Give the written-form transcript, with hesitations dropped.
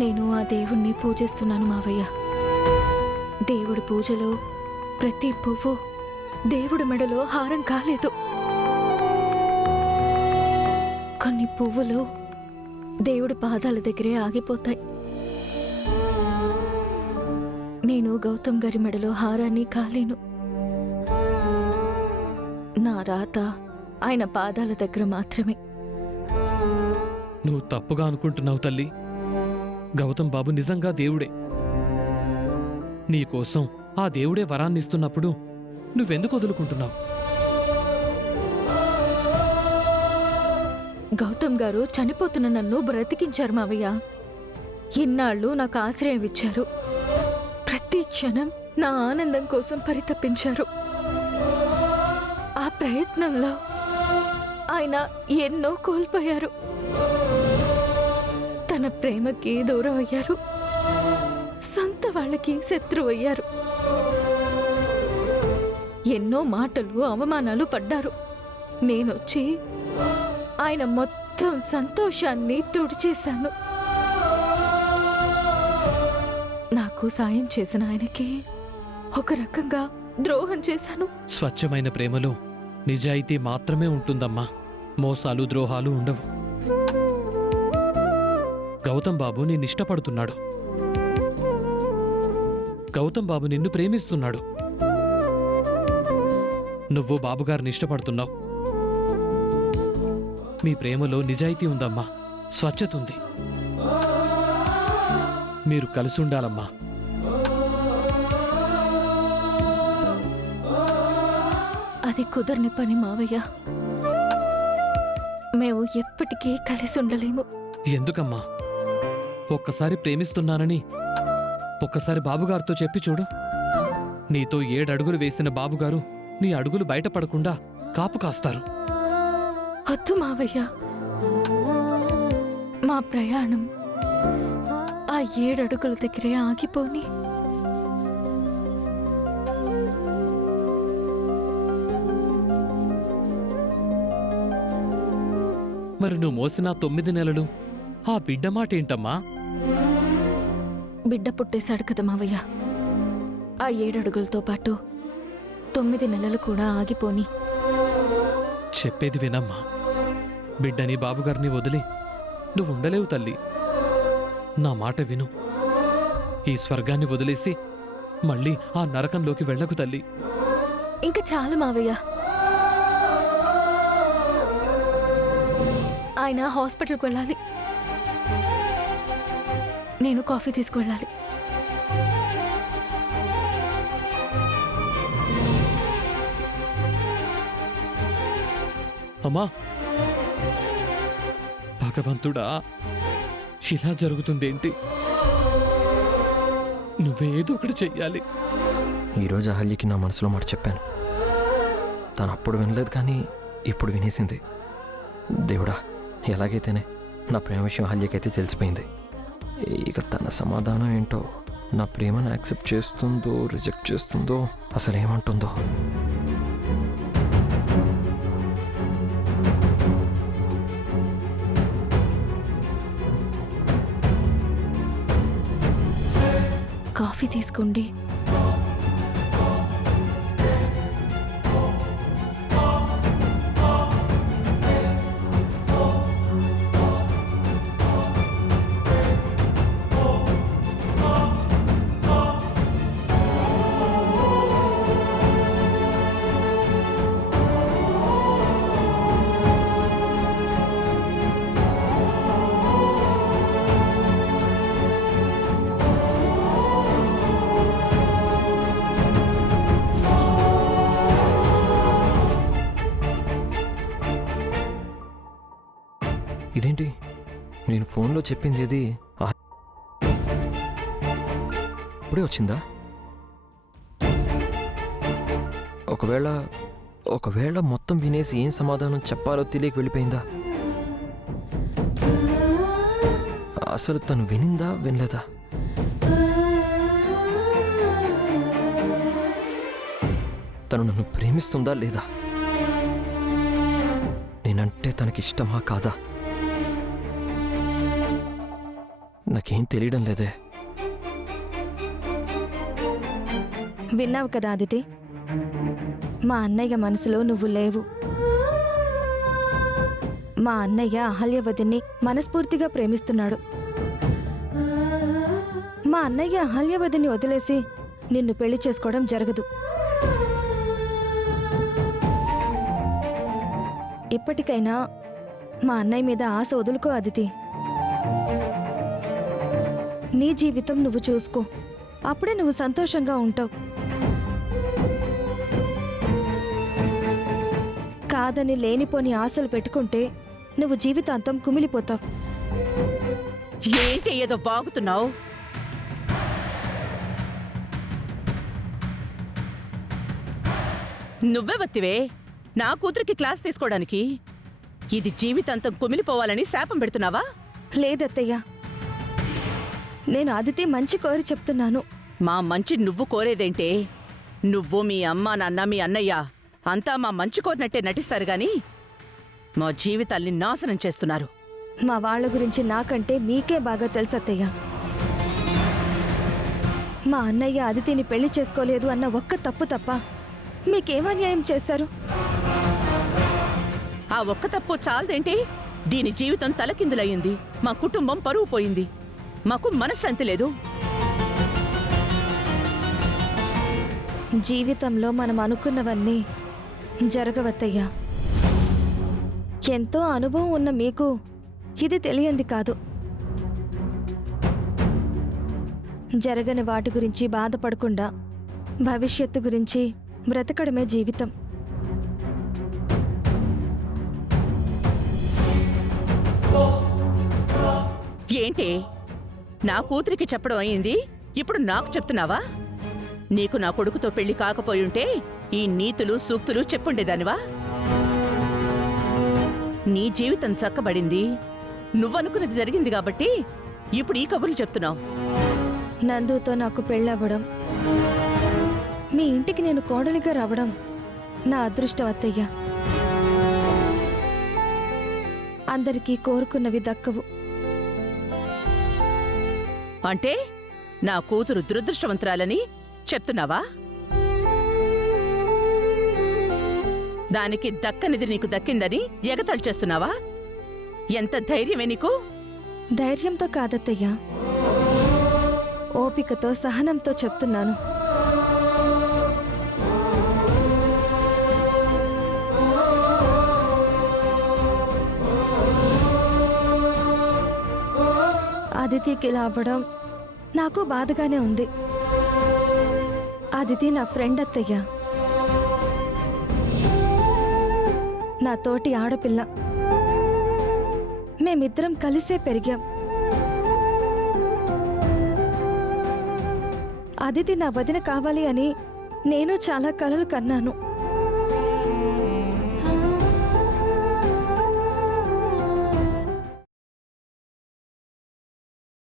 నేను ఆ దేవుణ్ణి పూజిస్తున్నాను మావయ్య. దేవుడి పూజలో ప్రతి పువ్వు దేవుడి మెడలో హారం కాలేదు. కొన్ని పువ్వులు దేవుడి పాదాల దగ్గరే ఆగిపోతాయి. నేను గౌతమ్ గారి మెడలో హారాన్ని కాలేను. నా రాత ఆయన పాదాల దగ్గర మాత్రమే. నువ్వు తప్పుగా అనుకుంటున్నావు తల్లి. గౌతమ్ బాబు నిజంగా దేవుడే. నీకోసం ఆ దేవుడే వరాన్నిస్తున్నప్పుడు నువ్వెందుకు వదులుకుంటున్నావు? గౌతమ్ గారు చనిపోతున్న నన్ను బ్రతికించారు మావయ్య. ఇన్నాళ్ళు నాకు ఆశ్రయం ఇచ్చారు. ప్రతి క్షణం నా ఆనందం కోసం పరితపించారు. ఆ ప్రయత్నంలో ఆయన ఎన్నో కోల్పోయారు. తన ప్రేమకి దూరం అయ్యారు. సొంత వాళ్ళకి శత్రువు అయ్యారు. ఎన్నో మాటలు అవమానాలు పడ్డారు. నేనొచ్చి ఆయన మొత్తం సంతోషాన్ని తుడిచేశాను. నాకు సాయం చేసిన ఆయనకి ఒక రకంగా ద్రోహం చేశాను. స్వచ్ఛమైన ప్రేమలో నిజాయితీ మాత్రమే ఉంటుందమ్మా. మోసాలు ద్రోహాలు ఉండవు. గౌతమ్ బాబు నిన్నిష్టపడుతున్నాడు. గౌతమ్ బాబు నిన్ను ప్రేమిస్తున్నాడు. నువ్వు బాబుగారిని ఇష్టపడుతున్నావు. మీ ప్రేమలో నిజాయితీ ఉందమ్మా, స్వచ్ఛత ఉంది. మీరు కలిసి ఉండాలమ్మా. అది కుదరని పని మావయ్య. మేము ఎప్పటికీ కలిసి ఉండలేము. ఎందుకమ్మా? ఒక్కసారి ప్రేమిస్తున్నానని ఒక్కసారి బాబుగారితో చెప్పి చూడు. నీతో 7 అడుగులు వేసిన బాబుగారు నీ అడుగులు బయటపడకుండా కాపు కాస్తారు. వద్దు మావయ్య. మా ప్రయాణం ఆ 7 అడుగుల దగ్గరే ఆగిపోని. మరి నువ్వు మోసిన 9 నెలలు ఆ బిడ్డ మాట ఏంటమ్మా? బిడ్డ పుట్టేశాడు కదా మావయ్య. ఆ 7 అడుగులతో పాటు 9 నెలలు కూడా ఆగిపోని. చెప్పేది వినమ్మా. బిడ్డని బాబుగారిని వదిలి నువ్వు ఉండలేవు తల్లి. నా మాట విను. ఈ స్వర్గాన్ని వదిలేసి మళ్ళీ ఆ నరకంలోకి వెళ్ళకు తల్లి. ఇంకా చాలు మావయ్య. ఆయన హాస్పిటల్కి వెళ్ళాలి. నేను కాఫీ తీసుకువెళ్ళాలి. అమ్మా, భగవంతుడా, ఇలా జరుగుతుందేంటి? నువ్వేదో ఒకటి చెయ్యాలి. ఈరోజు అహల్యకి నా మనసులో మాట చెప్పాను. తను అప్పుడు వినలేదు, కానీ ఇప్పుడు వినేసింది. దేవుడా, ఎలాగైతేనే నా ప్రేమ విషయం అహల్యకైతే తెలిసిపోయింది. ఇక తన సమాధానం ఏంటో, నా ప్రేమను యాక్సెప్ట్ చేస్తుందో రిజెక్ట్ చేస్తుందో, అసలు ఏమంటుందో. కాఫీ తీసుకోండి. ఇదేంటి, నేను ఫోన్లో చెప్పింది ఏది ఇప్పుడే వచ్చిందా? ఒకవేళ మొత్తం వినేసి ఏం సమాధానం చెప్పాలో తెలియక వెళ్ళిపోయిందా? అసలు తను వినిందా వినలేదా? తను నన్ను ప్రేమిస్తుందా లేదా? నేనంటే తనకి ఇష్టమా కాదా? నాకేం తెలియడం లేదే. విన్నావు కదా అదితి, మా అన్నయ్య మనసులో నువ్వు లేవు. మా అన్నయ్య అహల్యవతిని మనస్ఫూర్తిగా ప్రేమిస్తున్నాడు. మా అన్నయ్య అహల్యవతిని వదిలేసి నిన్ను పెళ్లి చేసుకోవడం జరగదు. ఇప్పటికైనా మా అన్నయ్య మీద ఆశ వదులుకో అదితి. నీ జీవితం నువ్వు చూసుకో, అప్పుడే నువ్వు సంతోషంగా ఉంటావు. కాదని లేనిపోని ఆశలు పెట్టుకుంటే నువ్వు జీవితాంతం కుమిలిపోతావు. ఏంటి ఏదో బాగుతున్నావు? నువ్వే వత్తివే నా కూతురికి క్లాస్ తీసుకోవడానికి. ఇది జీవితాంతం కుమిలిపోవాలని శాపం పెడుతున్నావా? లేదత్తయ్య, నేను అదితి మంచి కోరి చెప్తున్నాను. మా మంచి నువ్వు కోరేదేంటే? నువ్వు, మీ అమ్మ, నాన్న, మీ అన్నయ్య అంతా మా మంచి కోరినట్టే నటిస్తారు గాని మా జీవితాల్ని నాశనం చేస్తున్నారు. మా వాళ్ళ గురించి నాకంటే మీకే బాగా తెలుసు అత్తయ్య. మా అన్నయ్య అదితిని పెళ్లి చేసుకోలేదు అన్న ఒక్క తప్పు తప్ప మీకేమన్యాయం చేశారు? ఆ ఒక్క తప్పు చాలదేంటి? దీని జీవితం తలకిందులయ్యింది. మా కుటుంబం పరువు పోయింది. మాకు మనశ్శాంతి లేదు. జీవితంలో మనం అనుకున్నవన్నీ జరగవత్తయ్యా. ఎంతో అనుభవం ఉన్న మీకు ఇది తెలియంది కాదు. జరగని వాటి గురించి బాధపడకుండా భవిష్యత్తు గురించి బ్రతకడమే జీవితం. ఏంటి నా కూతురికి చెప్పడం అయింది, ఇప్పుడు నాకు చెప్తున్నావా? నీకు నా కొడుకుతో పెళ్లి కాకపోయుంటే ఈ నీతులు సూక్తులు చెప్పుండేదానివా? నీ జీవితం చక్కబడింది, నువ్వనుకున్నది జరిగింది కాబట్టి ఇప్పుడు ఈ కబుర్లు చెప్తున్నావు. నందుతో నాకు పెళ్ళవ్వడం, మీ ఇంటికి నేను కోడలిగా రావడం నా అదృష్టం అత్తయ్య. అందరికీ కోరుకున్నవి దక్కవు. అంటే నా కూతురు దురదృష్టవంతురాలని చెప్తున్నావా? దానికి దక్కనిది నీకు దక్కిందని ఎగతాళి చేస్తున్నావా? ఎంత ధైర్యమే నీకు? ధైర్యంతో కాదత్తయ్య, ఓపికతో సహనంతో చెప్తున్నాను. అదితికి ఇలా అవ్వడం నాకు బాధగానే ఉంది. అదితి నా ఫ్రెండ్ అత్తయ్య, నా తోటి ఆడపిల్ల. మేమిద్దరం కలిసే పెరిగాం. అదితి నా వదిన కావాలి అని నేను చాలా కలలు కన్నాను.